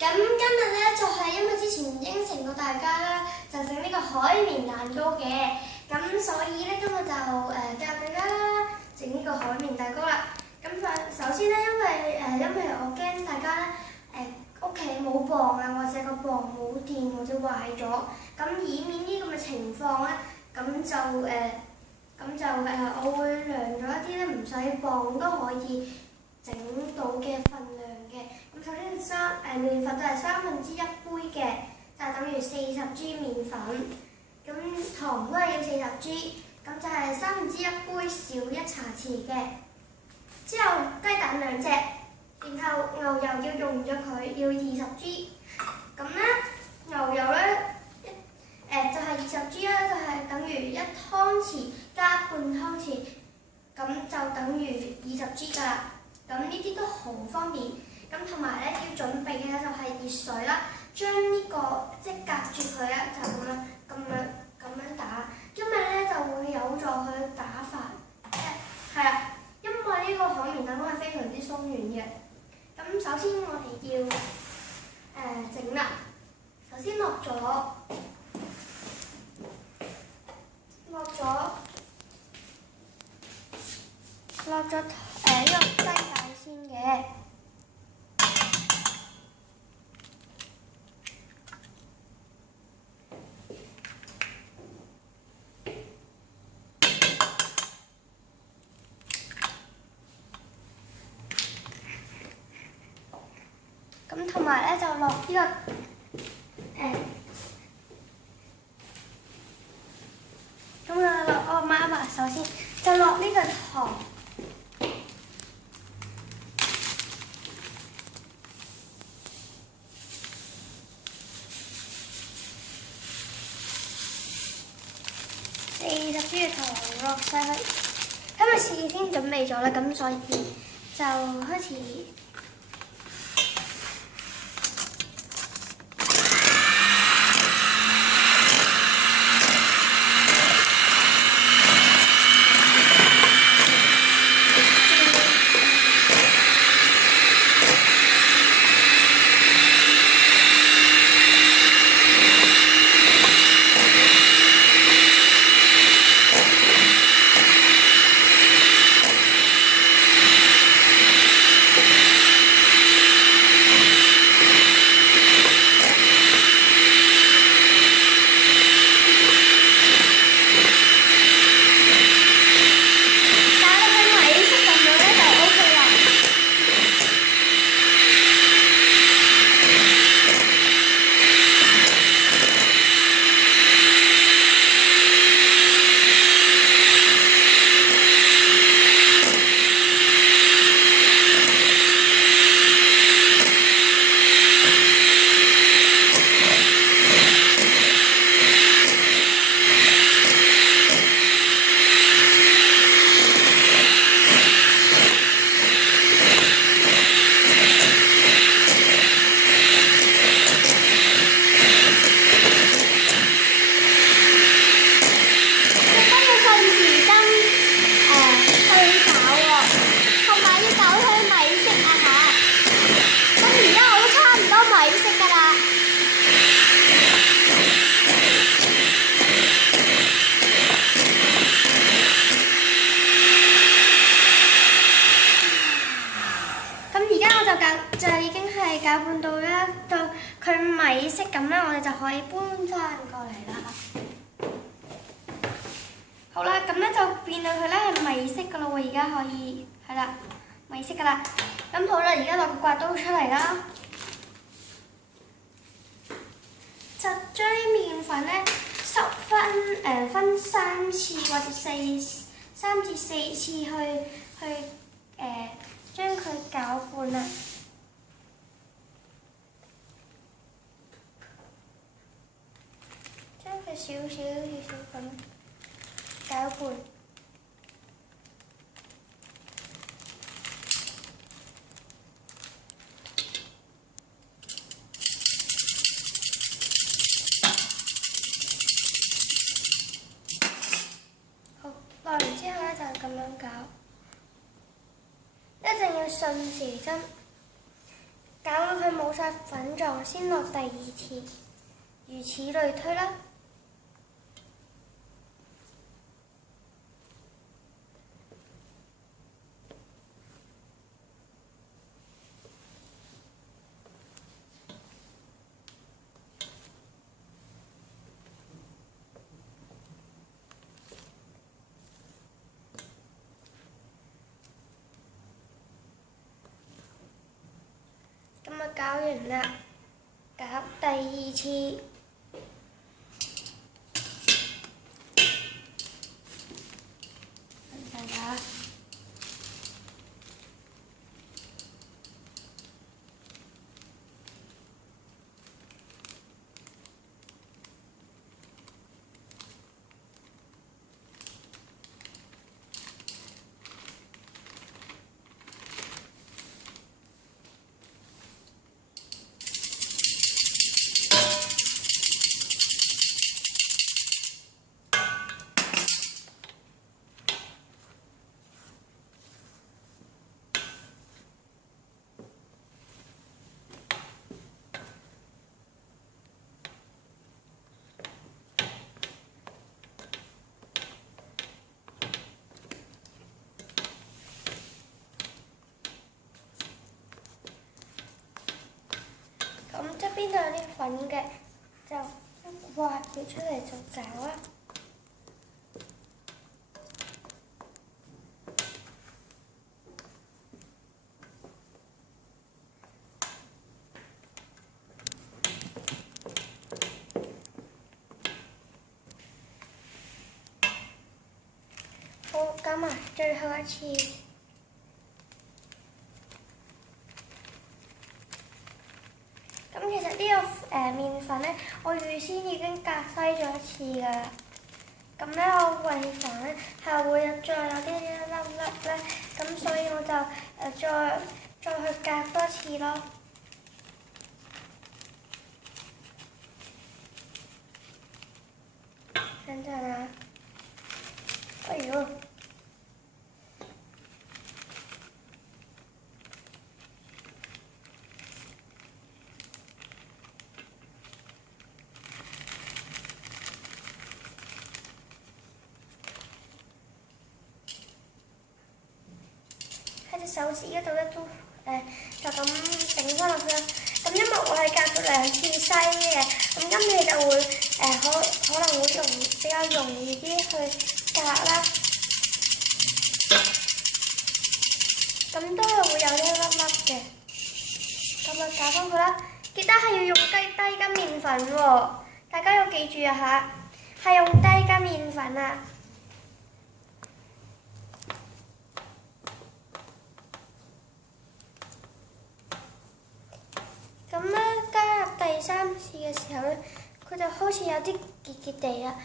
咁今日咧就係因為之前應承過大家咧，就整呢個海綿蛋糕嘅，咁所以咧今日就教大家整呢個海綿蛋糕啦。咁首先咧，因為我驚大家咧屋企冇磅啊，或者個磅冇電或者壞咗，咁以免呢咁嘅情況咧，我會量咗一啲咧唔使磅都可以整到嘅份量嘅。咁首先麵粉就係1/3杯嘅，就係等於40G 麵粉。咁糖都係要40G， 咁就係1/3杯少1茶匙嘅。之後雞蛋2隻，然後牛油要用咗佢，要20G。咁咧牛油咧就係20G啦，就係等於1湯匙加半湯匙，咁就等於20G 㗎啦。咁呢啲都好方便。咁同埋咧要準備嘅咧就係熱水啦，將呢個即係隔住佢咧，就咁樣打，因為咧就會有助佢打發。係啦，因為呢個海綿蛋糕係非常之鬆軟嘅。咁首先我哋要整啦，首先落咗呢個雞蛋先嘅。咁同埋咧就落呢個我抹一抹手先，就落呢個糖。40G 嘅糖落晒去，因為事先準備咗啦，咁所以就開始。就已經係攪拌到咧，到佢米色咁咧，我哋就可以搬翻過嚟啦。好啦，咁咧就變到佢咧係米色噶咯喎，而家可以係啦，米色噶啦。咁好啦，而家攞個刮刀出嚟啦，就將啲麵粉咧分3次或者3至4次去將佢攪拌啦。將佢少少咁攪拌。好，落完之後咧就咁樣攪。一定要順時針，搞到佢冇冇晒粉狀先落第二次，如此類推啦。咁啊，搞完啦，搞第二次。大家咁側邊就有啲粉嘅，就一挖佢出嚟就搞啦。好，咁啊，最後一次。咁其實呢個麵粉咧，我預先已經隔篩咗一次㗎啦。咁咧，我為防咧係會再有啲粒粒咧，咁所以我就再去隔多次咯。等陣啊！哎呦！喺隻手指嗰度咧都就咁整翻落去啦。咁因為我係隔咗2次篩嘅，咁今次就會可能會比較容易啲去隔啦。咁都係會有一粒粒嘅，咁就搞翻佢啦。記得係要用低筋麵粉喎，大家要記住啊嚇，係用低筋麵粉啊。咁咧加入第3次嘅時候咧，佢就開始有啲結結地啦。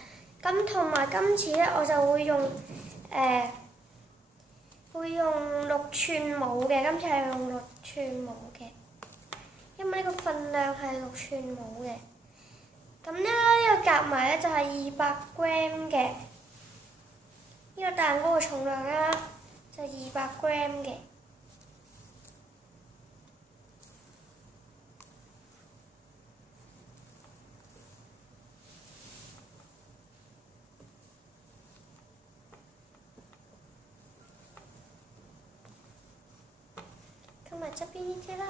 咁同埋今次咧，我就會用6寸模嘅，今次係用6寸模嘅，因為呢個份量係6寸模嘅。咁咧呢個夾埋咧就係200g嘅，呢個蛋糕嘅重量啦就200g嘅。咁咪側邊呢啲啦。